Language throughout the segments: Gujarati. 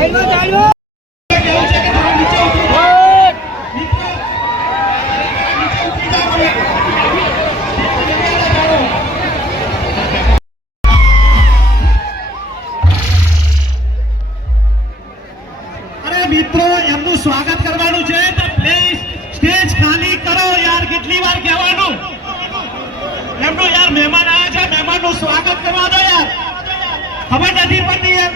અરે છે સ્વાગત કરવા દો યાર. ખબર નથી પડતી યાર.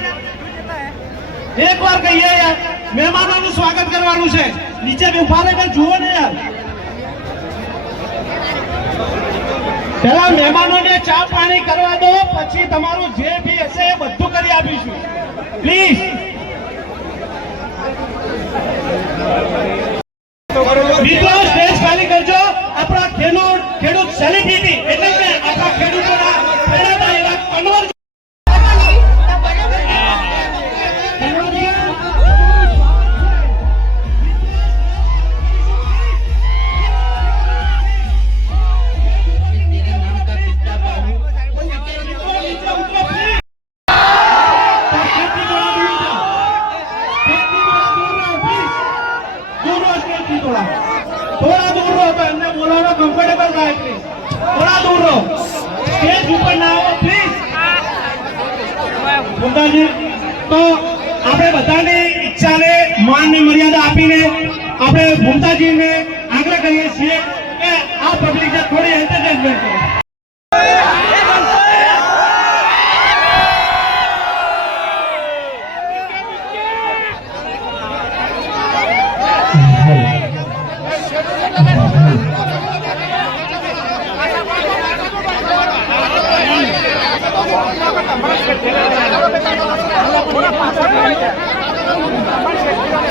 એક વાર કહીએ યાર, મહેમાનોનું સ્વાગત કરવાનું છે. નીચે ઊભા રહીને જુઓ ને યાર. પેલા મહેમાનોને ચા પાણી કરવા દો, પછી તમારું જે બી હશે એ બધું કરી આપીશું. પ્લીઝ માનની મર્યાદા આપીને આપણે મમતાજીને આગ્રહ કરીએ છીએ કે આ પબ્લિક થોડી એન્ટરટેનમેન્ટ કરો. બેહી જાય એટલે પાછળ વાળાને થોડુંક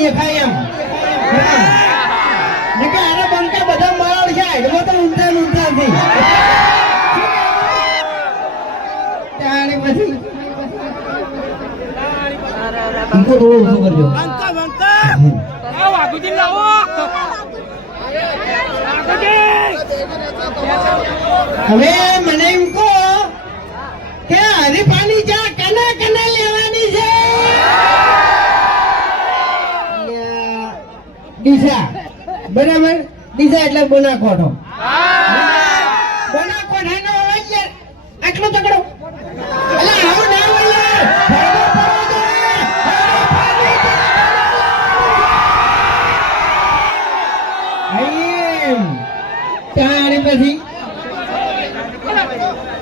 દેખાય એમ હા. આને બંકા બધા મારા હાઈડમાં તો ઊંધા ઊંધા તાણી પછી અંકો થોડું ઓછું લાવો હવે મને એમ કહો કે હરીફાની ચા કને કને લેવાની છે. ડીસા. બરાબર? ડીસા એટલે ગુના બનાકોઠાનો અવાજ યાર આટલો તકડો અલા આવું ના બોલે ભાગો પડો તો હરીફાની ચા એમ તાણી પછી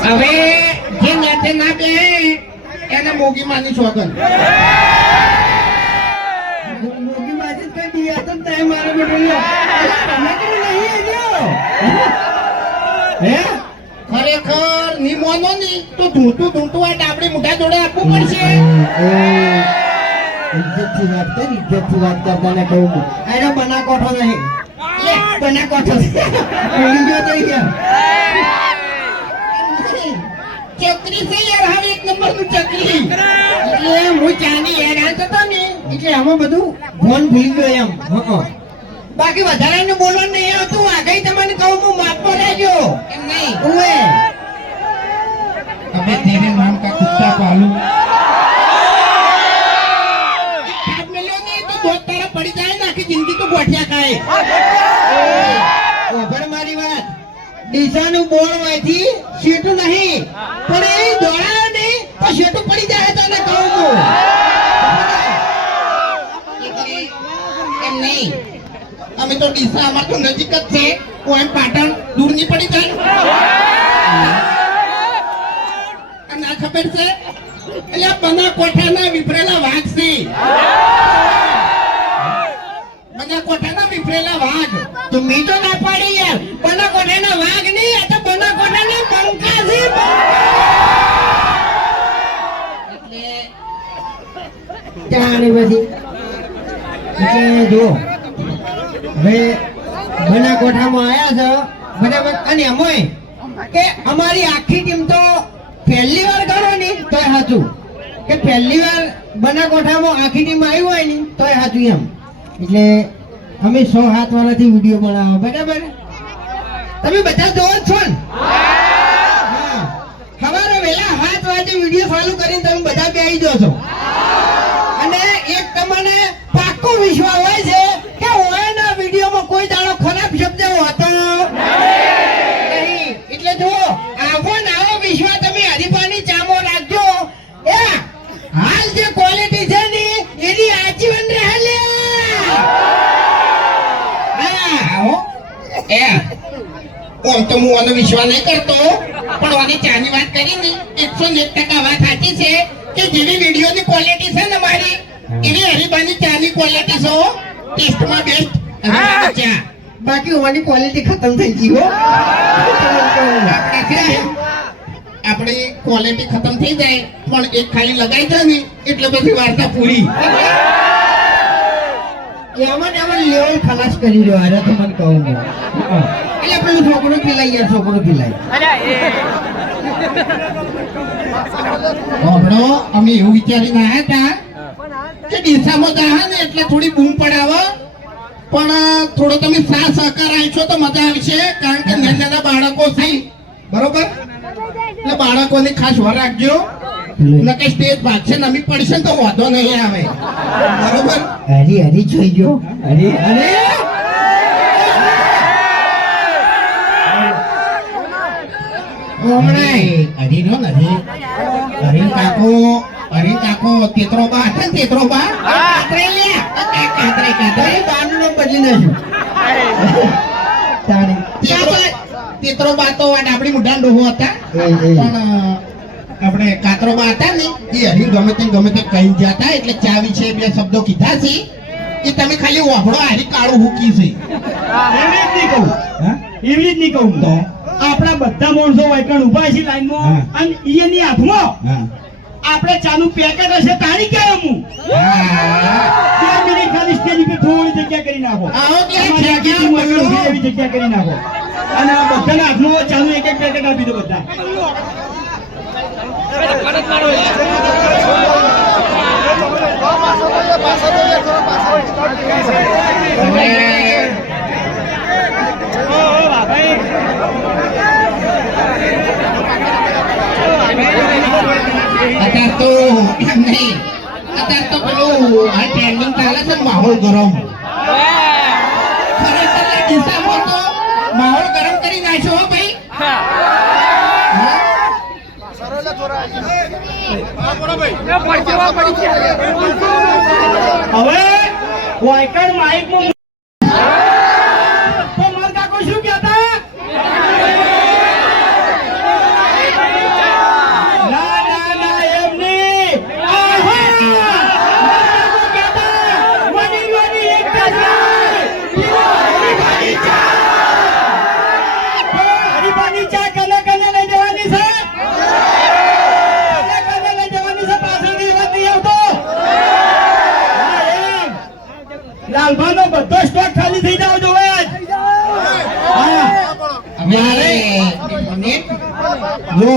હવે જે નાચે ના બે એને મોગી માની છોકન મોગી માજી કઈ દિયા તો તય મારે બેટો તમે તો નહીં આવ્યો હે? ખરેખરની મોનો ની તો ધૂતું ધૂતું આ ડાબડી મુઠા જોડે આપવું પડશે. ઇજ્જતથી વાત કર ઇજ્જતથી વાત કરતા ને કહું આનો બના કોઠો નહીં. બના કોઠો ઉડી ગયો તો અહીંયા ચકરી છે યાર હવે એક નંબરનું ચકરી એટલે હું ચાની હેરાન થતો ને એટલે આમાં બધું ફોન ભૂલી ગયો એમ. હં. બાકી વધારે ને બોલવાનું નહીં આવતું. આગળ તમને કહું હું માપો રહેજો એમ નહીં. ઉવે તમે તેરે નામ કા કુત્તા પાલू. પડી જાય ને આખી જિંદગી તો ગોઠિયા ખાય. ડીસાનું બોર્ડમાંથી શેઠું નહીં. પણ એ દોડાયો નહીં તો શેઠું પડી જાય તને કહું હું. એમ નહીં. અમે તો ડીસા અમાર તો નજીક જ છે. ઓમ પાટણ દૂર નહીં પડી જાય. ના ખબર છે? એટલે આ કોઠાના વિફરેલા વાઘ છે બનાસકાંઠાના વિફરેલા વાઘ. તો મેં તો ના પાડી યાર. બનાકોટાના વાઘ નહીં, આ તો બનાકોટાના બંકા છે. એટલે અને એમાંય કે અમારી આખી ટીમ તો પહેલી વાર ગણો ને, તોય હતું કે પહેલી વાર બનાકોઠામાં આખી ટીમ આવી હોય ને, તોય હતું એમ. એટલે અમે સો હાથ વાળાથી વીડિયો બનાવો. બરાબર? તમે બધા જોવો છો ને? સવારે વહેલા હાથ વાગે વીડિયો ચાલુ કરીને તમે બધા બેસી જો છો. અને એક તમને પાક્કો વિશ્વાસ હોય છે ઓમ તો હું આનો વિશ્વાસ નહીં કરતો પણ આની ચાની વાત કરી ને એકસો એક ટકા વાત સાચી છે કે જેવી વિડીયોની ક્વોલિટી છે ને મારી એવી હરીબાની ચાની ક્વોલિટી છે. ટેસ્ટમાં બેસ્ટ ચા. બાકી હોવાની ક્વોલિટી ખતમ થઈ ગઈ હો. આપણી ક્વોલિટી ખતમ થઈ જાય પણ એક ખાલી લગાઈ જાય ને એટલે પછી વાર્તા પૂરી. એમાં ને એમાં લેવલ ખલાસ કરી રહ્યો અરે તો મને કહું એટલે પેલું છોકરું પીલાઈ યાર છોકરું પીલાઈ હમણો અમે એવું વિચારીને આવ્યા હતા કે દિશામાં જાહે ને એટલે થોડી બૂમ પડાવો. પણ થોડો તમે સાથ સહકાર આપશો તો મજા આવશે, કારણ કે નાના નાના બાળકો છે. બરોબર? એટલે બાળકોને ખાસ વર રાખજો. ન કે સ્ટેજ ભાગશે નમી પડશે તો વાંધો નહીં આવે. બરોબર? હરી હરી જોઈ ગયો હરી અરે હમણાં હરી નો નથી હરી. કાકો હરી કાકો તેતરો બા ને તેતરો બા? કાતરે. કાતરે કાતરે અરે બાનું નામ બદલી નાખ્યું. તારે તેતરો- બા તો આ ડાબડી ડોહો હતા. પણ આપણે કાતરોમાં હતા ને એ હરી ગમે તે ગમે તે કહી જતા એટલે ચા વિશે બે શબ્દો કીધા છે. એ તમે ખાલી વાપરો હારી કાળું હુકી છે. એવી જ નહીં કહું. એવી જ નહીં કહું. તો? આપણા બધા માણસો વાયકણ ઊભા છે લાઈનમાં. અને એની હાથમાં. આપણે ચાનું પેકેટ હશે તારી કે હું. બે મિનિટ ખાલી સ્ટેજ ઉપર થોડી જગ્યા કરી નાખો? એવી જગ્યા કરી નાખો. અને આ બધાના હાથમાં ચાનું એક એક પેકેટ આપી દો બધા. અત્યારે તો નહીં અત્યારે તો પેલું આ ટ્રેન્ડિંગ ચાલે છે માહોલ ગરમ ખરેખર એ દિશામાં તો માહોલ ગરમ કરી નાખ્યો હો ભાઈ હા? હવે વાયકર માઇકમાં તો મારા કાકો શું કહેતા ના ના ના એમ નહીં આહા! મારા કાકો કહેતા, વળી વળી એક જ નહીં. પેલો હરીફાની ચા. તો હરીફાની ચા કને કને લઈ જવાની છે કને કને લઈ જવાની છે પાછળથી વાત નહીં આવતો હા, એમ. લાલભાનો બધો સ્ટોક ખાલી થઈ જાવ જોવે આજ હા હવે એક મિનિટ જો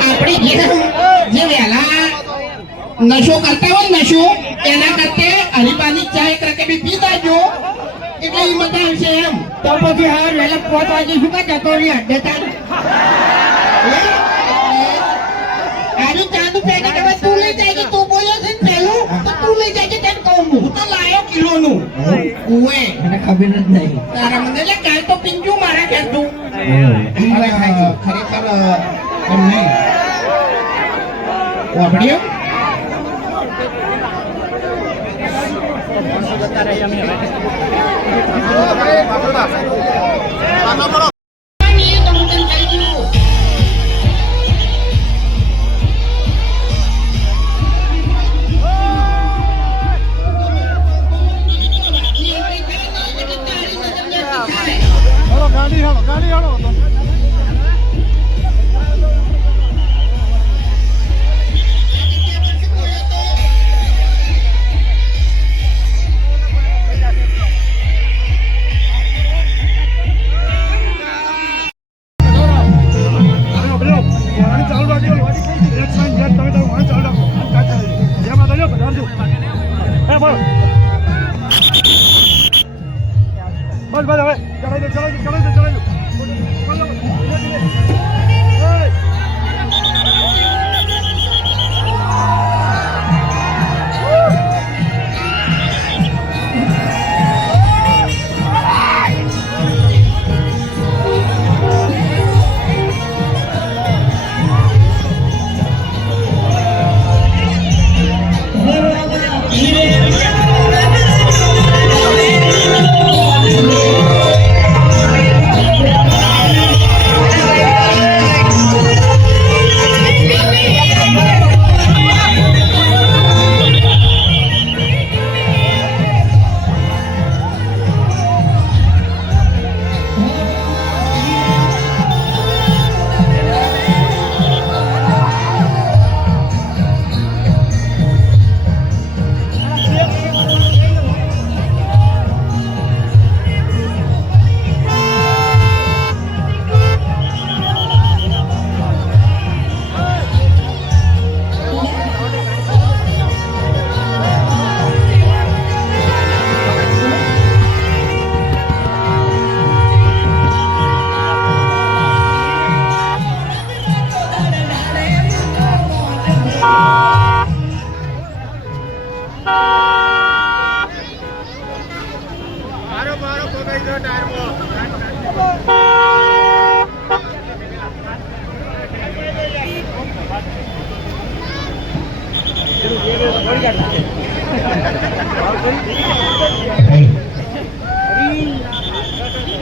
આપણી જે વહેલા નશો કરતા હોય નશો એના કરતે હરીબાની ચા એક રકેબી પી જાજો. એટલે એ મજા આવશે એમ. તો પછી હા વહેલા પાંચ વાગે શું કા જતો રહી અડ્ડે તાર આનું ચાનું પેકેટ તું લઈ જાય તું બોલ્યો છે ને પહેલું તો તું લઈ જાય કે કહું હું તો કિલોનું ઓએ મને ખબર જ નહીં. તારા મને એટલે કાલ તો પિંજુ મારા ઘેર તું. ખરેખર વાત સાચી. ખરેખર એમ નહીં.